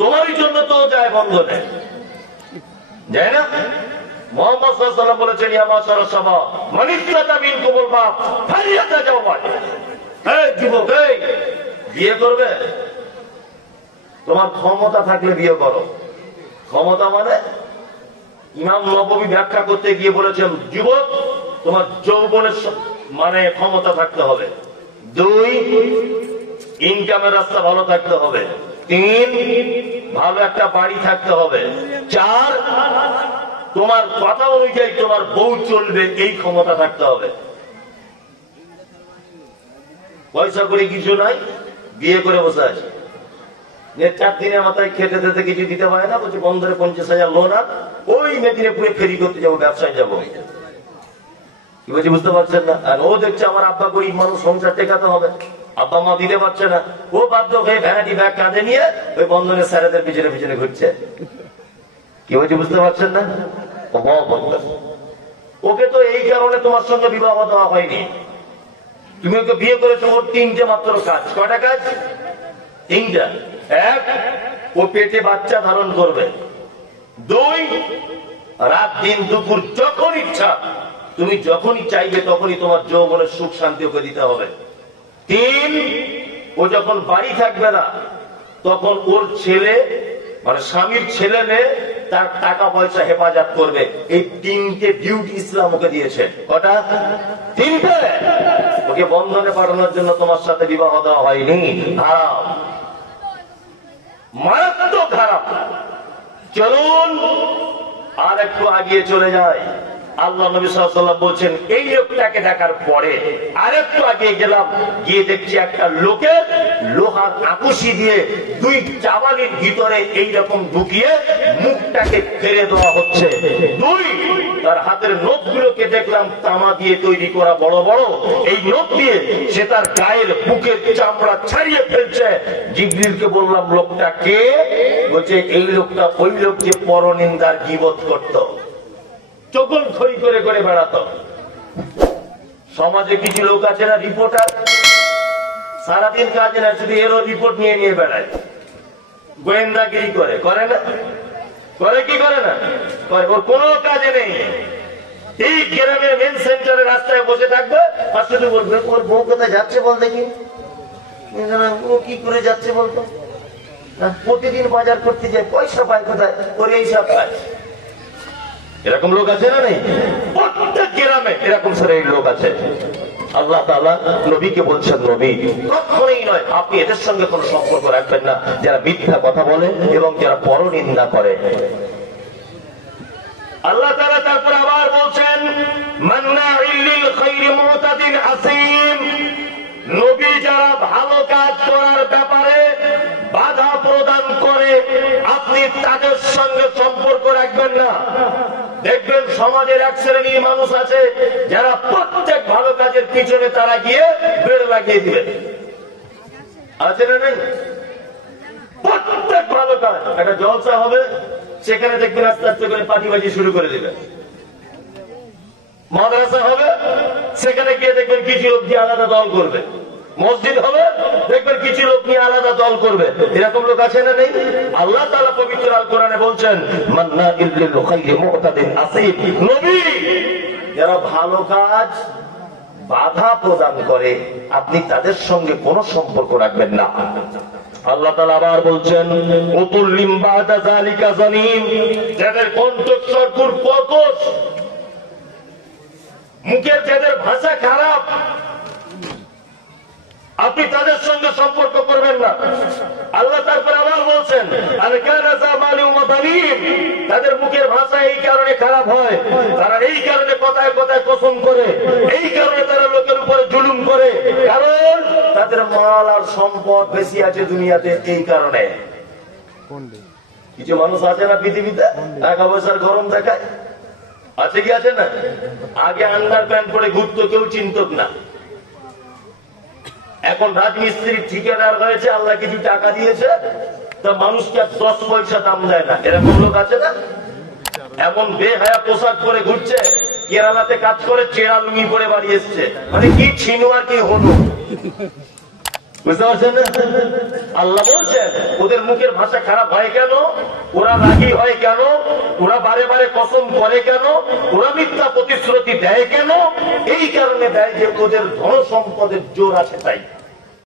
তোমারই জন্য তো যায় বন্ধনে, যায় না? মুহাম্মদ সাল্লাল্লাহু আলাইহি ওয়াসাল্লাম বলেছেন, ইয়া মাশারা শাবাব মান ইসতাতা মিনকুমুল বাপ ফালিয়াতাজাওয়াজ। এই যুবক, এই বিয়ে করবে? তোমার ক্ষমতা থাকলে বিয়ে করো। ক্ষমতা মানে ইমাম নববী ব্যাখ্যা করতে গিয়ে বলেছেন, যুবক তোমার যৌবনের মানে ক্ষমতা থাকতে হবে। 2, ইনকামের রাস্তা ভালো থাকতে হবে। 3, ভালো একটা বাড়ি থাকতে হবে। 4, তোমার কথা অনুযায়ী তোমার বউ চলবে, এই ক্ষমতা থাকতে হবে। পয়সা করে কিছু নাই, বিয়ে করে বসে আছে। 4 দিনের মাথায় খেতে খেতে কিছু দিতে পারে না, বলছে বন্ধরে 50,000 লোন, আর ওই মেদিনীপুরে ফেরি করতে যাবো, ব্যবসায় যাবো। কি বলছি বুঝতে পারছেন না? আর ও দেখছে আমার আব্বা গরিব মানুষ, সংসার টেকাতে হবে, আব্বা মা দিতে পারছে না, ও বাধ্য হয়ে ভ্যানিটি ব্যাগ কাঁধে নিয়ে ওই বন্ধনের স্যারেদের পিছনে পিছনে ঘুরছে। কি বলছি বুঝতে পারছেন না? ওকে তো এই কারণে তোমার সঙ্গে বিবাহ দেওয়া হয়নি। তুমি ওকে বিয়ে করেছো, ওর 3টে মাত্র কাজ। কয়টা কাজ? 3টা। 1, ও পেটে বাচ্চা ধারণ করবে। 2, রাত দিন দুপুর যখন ইচ্ছা, তুমি যখনই চাইবে তখনই তোমার যৌবনের সুখ শান্তি ওকে দিতে হবে। 3, ও যখন বাড়ি থাকবে না তখন ওর ছেলে মানে স্বামীর ছেলে মেয়ে তার টাকা পয়সা হেফাজত করবে। এই 3টে ডিউটি ইসলাম ওকে দিয়েছে। কটা? 3টে। ওকে বন্ধনে পাঠানোর জন্য তোমার সাথে বিবাহ দেওয়া হয়নি। হারাম, মারাত্মক হারাম। চলুন আর একটু আগিয়ে চলে যায়। আল্লাহ নবী সাল্লাল্লাহু আলাইহি ওয়াসাল্লাম বলছেন, এই লোকটাকে দেখার পরে আরেকটু আগে গেলাম, গিয়ে দেখছি একটা লোকের লোহার আকুশি দিয়ে 2 চাবালির ভিতরে এইরকম ঢুকিয়ে মুখটাকে ফেলে দেওয়া হচ্ছে। 2, তার হাতের নখগুলোকে দেখলাম তামা দিয়ে তৈরি করা বড় বড়, এই নখ দিয়ে সে তার গায়ের বুকের চামড়া ছাড়িয়ে ফেলছে। জিবরিলকে বললাম, লোকটা কে? বলছে, এই লোকটা ওই লোক যে পরনিন্দার গীবত করত, চকল খড়ি করে করে বেড়াতো। সমাজে কিছু লোক আছে না, রিপোর্টার, সারাদিন কাজে না, শুধু এরও রিপোর্ট নিয়ে নিয়ে বেড়ায়, গোয়েন্দাগিরি করে। করে না? করে কি করে না? করে। ওর কোনো কাজে নেই। এই গ্রামের মেন সেন্টারে রাস্তায় বসে থাকবে আর শুধু বলবে, ওর বউ কোথায় যাচ্ছে বল দেখি, ও কি করে যাচ্ছে বলতো, প্রতিদিন বাজার করতে যায়, পয়সা পায় কোথায়, ওর এইসব কাজ। এরকম লোক আছে না? নেই? প্রত্যেক গ্রামে এরকম শ্রেণীর লোক আছে। আল্লাহ তাআলা নবীকে বলছেন, নবী কখনোই নয়, আপনি এদের সঙ্গে কোন সম্পর্ক রাখবেন না যারা মিথ্যা কথা বলে এবং যারা পরনিন্দা করে। আল্লাহ তাআলা তারপর আবার বলছেন, মান্নাইল লিল খায়রি মুতাদিন আসিম। নবী যারা ভালো কাজ করার ব্যাপারে বাধা প্রদান করে, আপনি তাদের সঙ্গে সম্পর্ক রাখবেন না। দেখবেন সমাজের এক শ্রেণীর মানুষ আছে যারা প্রত্যেক ভালো কাজের পিছনে তারা গিয়ে বেড় লাগিয়ে দিবে। আছে না? নেই? প্রত্যেক ভালো কাজ, একটা জলসা হবে, সেখানে দেখবেন আস্তে আস্তে করে পাটিবাজি শুরু করে দিবে। মাদ্রাসা হবে, সেখানে গিয়ে দেখবেন কিছু লোক দিয়ে আলাদা দল করবে। মসজিদ হবে, দেখবেন কিছু লোক নিয়ে আলাদা দল করবে। এরকম লোক আছে না? নেই? আল্লাহ তাআলা পবিত্র আল কোরআনে বলছেন, মান্নাইল লিল খায়রি মুতাদিন আসিম। নবী যারা ভালো কাজ বাধা প্রদান করে, আপনি তাদের সঙ্গে কোনো সম্পর্ক রাখবেন না। আল্লাহ তাআলা আবার বলছেন, উতুল্লিম বাদা যালিকা জানিম। যাদের কণ্ঠস্বর কর্কশ, মুখের যাদের ভাষা খারাপ, আপনি তাদের সঙ্গে সম্পর্ক করবেন না। আল্লাহ তারপর আবার বলছেন, তাদের মুখের ভাষা এই কারণে খারাপ হয়, তারা এই কারণে কথায় কথায় কসম করে, এই কারণে তারা লোকের উপরে জুলুম করে, কারণ তাদের মাল আর সম্পদ বেশি আছে দুনিয়াতে। এই কারণে কিছু মানুষ আছে না পৃথিবীতে, টাকা পয়সার গরম দেখায়। আছে কি আছে না? আগে আন্ডার প্যান্ট পরে ঘুরতো, কেউ চিনত না। এখন রাজমিস্ত্রির ঠিকাদার হয়েছে, আল্লাহ কিছু টাকা দিয়েছে, তা মানুষকে 10 পয়সা দাম দেয় না। এরকম লোক আছে না? এমন বেহায়া পোশাক পরে ঘুরছে, কেরালাতে কাজ করে চেরা লুঙ্গি পরে বাড়ি এসছে, মানে কি ছিনু আর কি হনু। বুঝতে পারছেন না? আল্লাহ বলছেন ওদের মুখের ভাষা খারাপ হয় কেন, ওরা রাগী হয় কেন, ওরা বারে বারে কসম করে কেন, ওরা মিথ্যা প্রতিশ্রুতি দেয় কেন? এই কারণে দেয় যে ওদের ধন সম্পদের জোর আছে তাই।